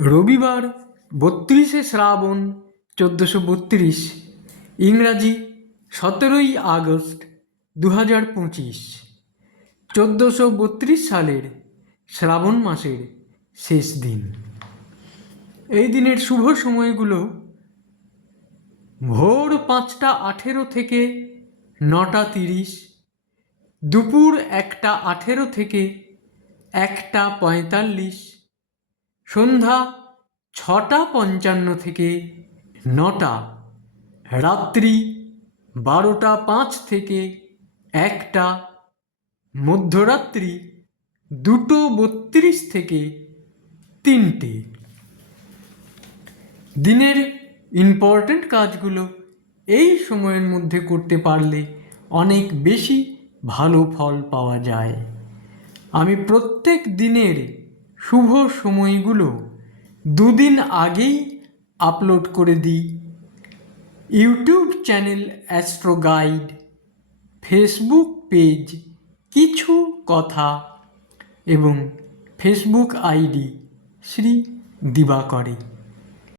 রবিবার বত্রিশে শ্রাবণ চোদ্দোশো বত্রিশ, ইংরাজি সতেরোই আগস্ট দু হাজার পঁচিশ, চোদ্দোশো বত্রিশ সালের শ্রাবণ মাসের শেষ দিন। এই দিনের শুভ সময়গুলো ভোর পাঁচটা আঠেরো থেকে নটা তিরিশ, দুপুর একটা আঠেরো থেকে একটা পঁয়তাল্লিশ সন্ধ্যা ছটা পঞ্চান্ন থেকে নটা, রাত্রি বারোটা পাঁচ থেকে একটা, মধ্যরাত্রি দুটো বত্রিশ থেকে তিনটে। দিনের ইম্পর্ট্যান্ট কাজগুলো এই সময়ের মধ্যে করতে পারলে অনেক বেশি ভালো ফল পাওয়া যায়। আমি প্রত্যেক দিনের শুভ সময়গুলো দুদিন আগেই আপলোড করে দিই। YouTube channel Astro Guide, Facebook page, কিছু কথা এবং ফেসবুক আইডি শ্রী দিবাকরে।